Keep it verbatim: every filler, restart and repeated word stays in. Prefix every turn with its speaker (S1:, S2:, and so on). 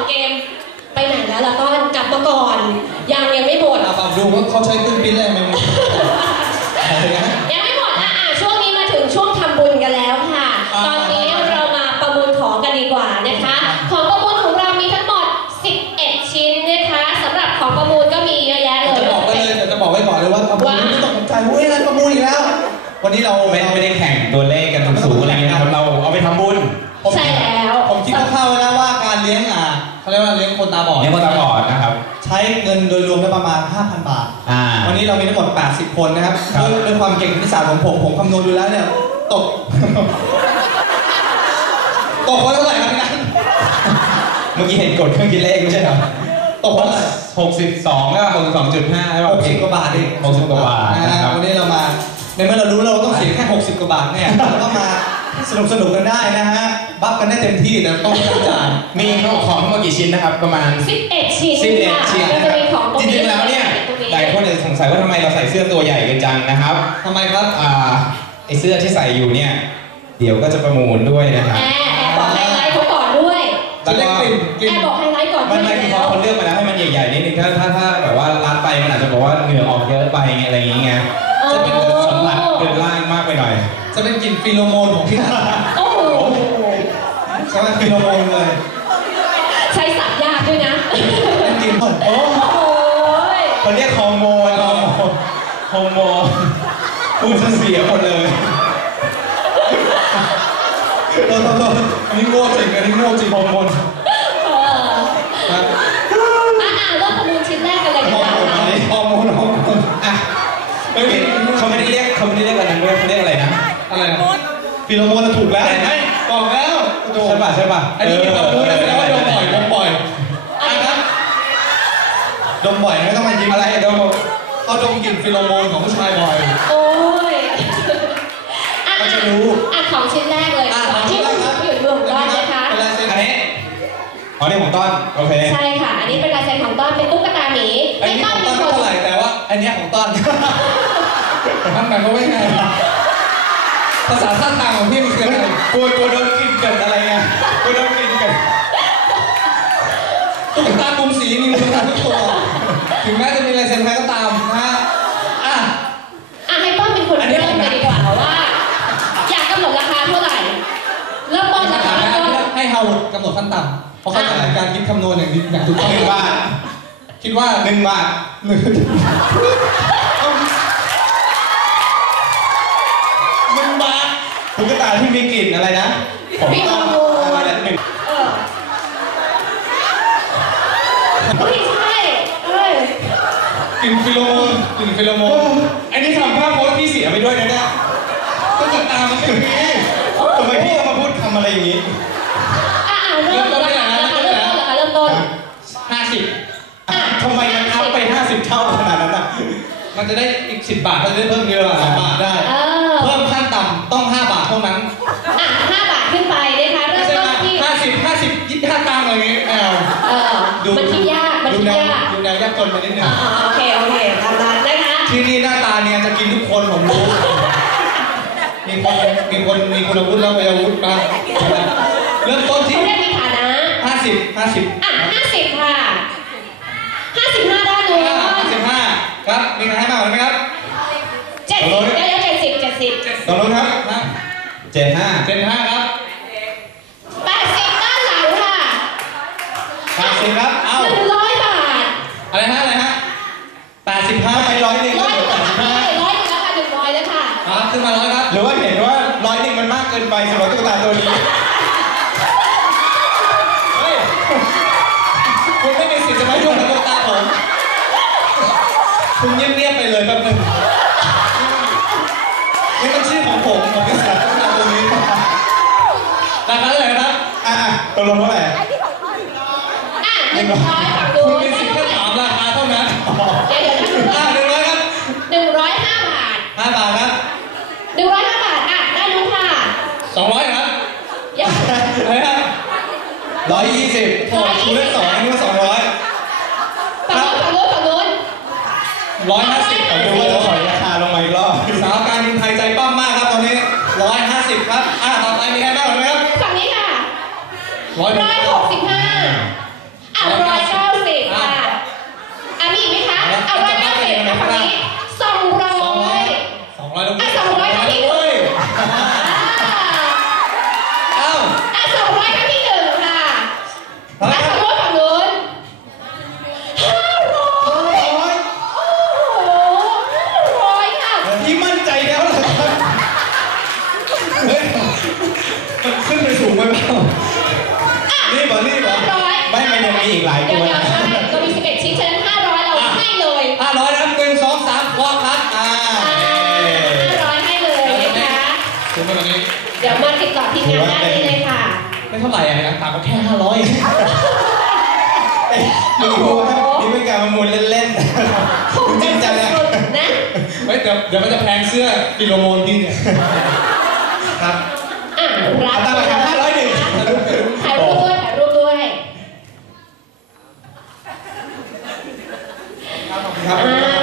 S1: เกมไปไหนแล้วล่ะต้อนกลับมาก่อนยังยังไม่หมด
S2: ฝากดูว่าเขาใช้เครื่องปิ้นอะไรไหม
S1: ยังไม่หมดนะอ่ะช่วงนี้มาถึงช่วงทำบุญกันแล้วค่ะตอนนี้เรามาประมูลของกันดีกว่านะคะของประมูลของเรามีทั้งหมดสิบเอ็ดชิ้นนะคะสำหรับของประมูลก็มีเยอะแยะเลย
S2: จะบอกไว้เลยจะบอกไว้ก่อนเลยว่าประมูลไม่ตกใจเฮ้ยงานประมูลอีกแล้ววันนี้เรา
S3: ไม่ไม่ได้แข่งตัวเลขกันสูงอะไรเงี้ยครับเราเอาไปทำบุญ
S1: ใช่แล้ว
S2: ผมคิดคร่าวๆไว้แล้วว่าการเลี้ยงอ่ะเขาเรียกว่าเลี้ยงคนตาบอด
S3: เลี้ยงคนตาบอดนะครับ
S2: ใช้เงินโดยรวมได้ประมาณ ห้าพัน บาทวันนี้เรามีทั้งหมดแปดสิบคนนะครับด้วยความเก่งคณิตศาสตร์ของผมผมคำนวณดูแล้วเนี่ยตกตกคนเท่าไหร่ครับพี่นัท
S3: เมื่อกี้เห็นกดเครื่องคิดเลขไม่ใช่เหรอ
S2: ตกคนเท่าไหร่
S3: หกสิบสองแล้วหกสิบสองจุดห้าแล้ว
S2: หกสิบกว่าบาทเอง
S3: หกสิบกว่าบาท
S2: นะครับวันนี้เรามาในเมื่อเรารู้เราต้องเสียแค่หกสิบกว่าบาทเนี่ยเราก็มาสนุกสนุกกันได้นะฮะบัฟกันได้เต็มที่แต่ต้องจ่าย
S3: มีของทั้งหมดกี่ชิ้นนะครับประมาณ
S1: สิบเอ็ดชิ้น
S3: สิบเอ็ดชิ้นนะครับจริงๆแล้วเนี่ยหลายคนจะสงสัยว่าทำไมเราใส่เสื้อตัวใหญ่กันจังนะครับ
S2: ทำไมครับ
S3: อ่าไอเสื้อที่ใส่อยู่เนี่ยเดี๋ยวก็จะประมูลด้วยนะครับ
S1: แอบบอกไฮไลท์เขาก่อนด้วย
S2: แล้วก็
S1: แอบบอกไฮไลท์ก่อน
S3: มันไม่คือเขาเลือกมาแล้วให้มันใหญ่ๆนิดนึงถ้าถ้าถ้าแบบว่ารัดไปมันอาจจะบอกว่าเหงื่อออกเยอะไปอะไรอย่างเงี้ยจะเป็นสัมผัสเกินล่างมากไปหน่อย
S2: จะเป็นกลิ่นฟีโรโมนของพี่นัท
S1: โอ้โห
S2: ใช่ไหมฟีโรโมนเลย
S1: ใช้สับยากด้วยนะ
S2: เป็นกลิ่น
S1: โอ้โห
S3: เขาเรียกฮอร์โมนฮอร์โมนฮอร์โมนพูดเสียหมดเลย
S2: โดนโดนอันนี้โง่จริงอันนี้โง่จริงฮอร์โมน
S1: อ่ะอ่ะเริ่มประมูลชิ้นแรกกันเลยดีกว่าค่ะ
S2: ฮอร์โมนฮอร์โมน
S3: อ่ะเขาไม่ได้เรียกเขาไม่ได้เรียกอะไรนั้นด้วยเขาเรียกอะไรนะ
S2: อะไรนะฟีโรโมนถูกแล้วเห็นไหมบอกแล้ว
S3: ใช่ป่ะใช่ป่ะ
S2: อันนี้มีความรู้นะแสดงว่าดมบ่อยดมบ่อยอ่ะครับดมบ่อยไม่ต้องมายิ้ม
S3: อะไรดม
S2: เขาดมกลิ่นฟีโรโมนของผู้ชายบ่อย
S1: โอ้ย
S2: เขาจะรู้
S1: อ่ะของชิ้นแรกเลยที่อยู่ที่อยู่รวมต้อนนะคะ
S3: อันนี้อ๋อนี่ของต้อนโอเค
S1: ใช่ค่ะอันนี้เป็นลายเซ็นของต้อนเป็นตุ๊กตาหมี
S2: อันนี้ของต้อนเท่าไหร่แต่ว่าอันนี้ของต้อนท่านหมายความว่าไงภาษาท่าทางของพี่มันคืออะไร
S3: กลัวกลัวโดนกินเกิดอะไรไงกลัวโดนกินเกิด
S2: ตุ๊กตากลุ่มสีมีมูลค่าทุกตัวถึงแม้จะมีลายเซ็นใครก็ตามนะฮะอ่ะ
S1: อ่ะให้ต้อนเป็นคนเริ่มเลยดีกว่าว่าอยากกำหนดราคาเท่าไหร่เริ่มต้นราคาเริ่มต้น
S2: ให้เฮากำหนดขั้นต่ำเพราะเขาจะมีการคิดคำนวณอย่างอย่างถูกต้อง
S3: หนึ่งบาท
S2: คิดว่า
S3: หนึ่งบาท
S2: หนึ่งหนึ่งบาท
S3: ตุ๊กตาที่มีกลิ่นอะไรนะ
S1: ผมต้องอะไรหนึ่งเออไม่ใช่เอ้ย
S2: กลิ่นฟีโรโมนกลิ่นฟีโรโมน
S3: อันนี้ทำภาพโพสพี่เสียไปด้วยนะเนี่ย
S2: ตุ๊กตามันเป็นอย่างนี้
S3: ทำไมพี่มาพูดคำอะไรอย่างนี้
S1: อ่าเริ่มต้นราคาเริ่มต้นราคาเริ่มต้น
S2: ห้าสิบ
S3: ทำไมมันอัพไปห้าสิบเท่าขนาดนั้นอ่ะ
S2: มันจะได้อีกสิบบาทก็จะได้เพิ่มเยอะสองบาทได้เพิ่มขั้นต่ำต้องห้าบาทเท่านั้น
S1: อ่ะห้าบาทขึ้นไปนะคะเริ่มต้นที่
S2: ห้าสิบห้าสิบยี่สิบห้าตังค์อะไรอย่างเงี้ยเออ
S1: เออมันคิดยากมันคิดยาก
S2: ดูแนวยากจนไปนิดนึง
S1: อ๋อโอเคโอเคตามนั้นนะคะ
S2: ที่นี่หน้าตาเนี่ยจะกินทุกคนผมรู้มีคนมีคนมีคุณวุฒิแล้ววัยวุฒิบ้างเริ่มต้นที่
S1: เขาเรียกมีฐานะ
S2: ห้าสิบห้าสิบ
S1: อ่ะห้าสิบค่ะห้าสิบห้าด้านนู้น
S2: ห้าสิบห้าครับมีใครให้มากกว่าไหมครับ
S1: เจ็ดสิบเดี๋ยวเจ็ดสิบเจ็ดสิบ
S2: ตรงนู้นครับ
S3: เจ็ดห้า
S2: เจ็ดห้าครับ
S1: แปดสิบด้านหลังค่ะ
S2: แปดสิบครับเอ้า
S1: หนึ่งร้อยบาท
S2: อะไรฮะอะไรฮะแปดสิบห้าไปร้อยหนึ่ง
S1: ร้อยหนึ่งร้อยหนึ่งแล้วค่ะหนึ่งร้อยแล้วค่ะ
S2: ครับขึ้นมาร้อยครับ
S3: หรือว่าเห็นว่าร้อยหนึ่งมันมากเกินไปสำหรับตุ๊กตาตัวนี้
S2: เฮ้ยคุณไม่มีสิทธิ์จะมายุ่งกับตุ๊กตาผมคุณเงียบๆไปเลยแป๊บนึงนี่เป็นชื่อของผมผมเป็นสายตุ๊กตาตัวนี้ราคาเท่าไหร่ครับ
S3: อ่ะตกลงเท่าไหร่
S1: อ่ะหนึ่งร้อยฝั่งดู
S2: คุณมีสิทธิ์แค่ถามราคาเท่านั้น
S1: เดี๋ยวเดี๋ยว
S2: อ่ะหนึ่งร้อยครับ
S1: หนึ่งร้อยห้าบาท
S2: ห้าบาทครับ
S1: หนึ่งร้อยห้าบาทอ่ะได้รู้ค่ะ
S2: สองร้อยครับ
S1: ยัง
S2: อะไรครับร้อยยี่สิบโอ้คุณเลขสองอันนี้ว่าสองร้อย
S1: ฝั่งนู้นฝั่งนู้นฝั่งนู้น
S2: ร้อยห้าสิบ
S3: ผมดูว่าจะถอยราคาลงมาอีกรอบ
S2: สาวการบินไทยใจปั้มมากครับตอนนี้ร้อยห้าสิบครับอ่ะต่อไปมีใครบ้างไหมครับ
S1: ฝั่งนี้ค่ะ
S2: ร้อย
S1: ร้อยหกสิบห้าร้อยเก้าสิบค่ะอ่ะมีอีกไหมคะอ่ะร้อยเก้าสิบอ่ะฝั่งนี้สองร้อย
S2: สองร้อยลูก
S1: อ่ะสองร้อยครั้งที่หนึ่งอ่า
S2: เอ้า
S1: อ่ะสองร้อยครั้งที่หนึ่งค่ะอ่ะฝั่งโน้นฝั่งโน้นห้าร้อยโอ้โหห้าร้อยค่ะ
S2: พี่มั่นใจแล้วเหรอครับเฮ้ยมันขึ้นไปสูงไปเปล่านี่บอนี่บอ
S1: ห้าร้อย
S3: ไม่มันยังมีอีกหลาย
S1: เดี๋
S3: ตั
S1: ยว
S3: ว
S1: เดี๋ยว
S3: นะ
S1: ใช่เรามีสิบเอ็ดชิ้นฉะนั้นห้าร้อยเราให้เลย
S2: ห้าร้อยนะหนึ่งสองสามคว้าครับอ่า
S1: อ่าห้าร้อยให้เลยนะคะ
S2: ถูกไหมตอนนี้
S1: เดี๋ยวมาติดต่อทีมงานได้เลยค่ะ
S2: ไม่เท่าไหร่อ่ะต่างก็แค่ห้าร้อยดูนี่เป็นการประมูลเล่นๆ
S1: คง
S2: จริ
S1: จะ
S2: งจังนะ
S1: สุดๆนะ
S2: เฮ้ยเดี๋ยวเดี๋ยวมันจะแพงเสื้อกิโลโมลพี่เนี่ยครับ
S1: อ่ะรับ
S2: ตั้งราคาห้าร้อยหนึ่ง
S1: ถ่ายรูปด้วยถ่ายรูปด้วย
S2: ครับ
S1: อ่า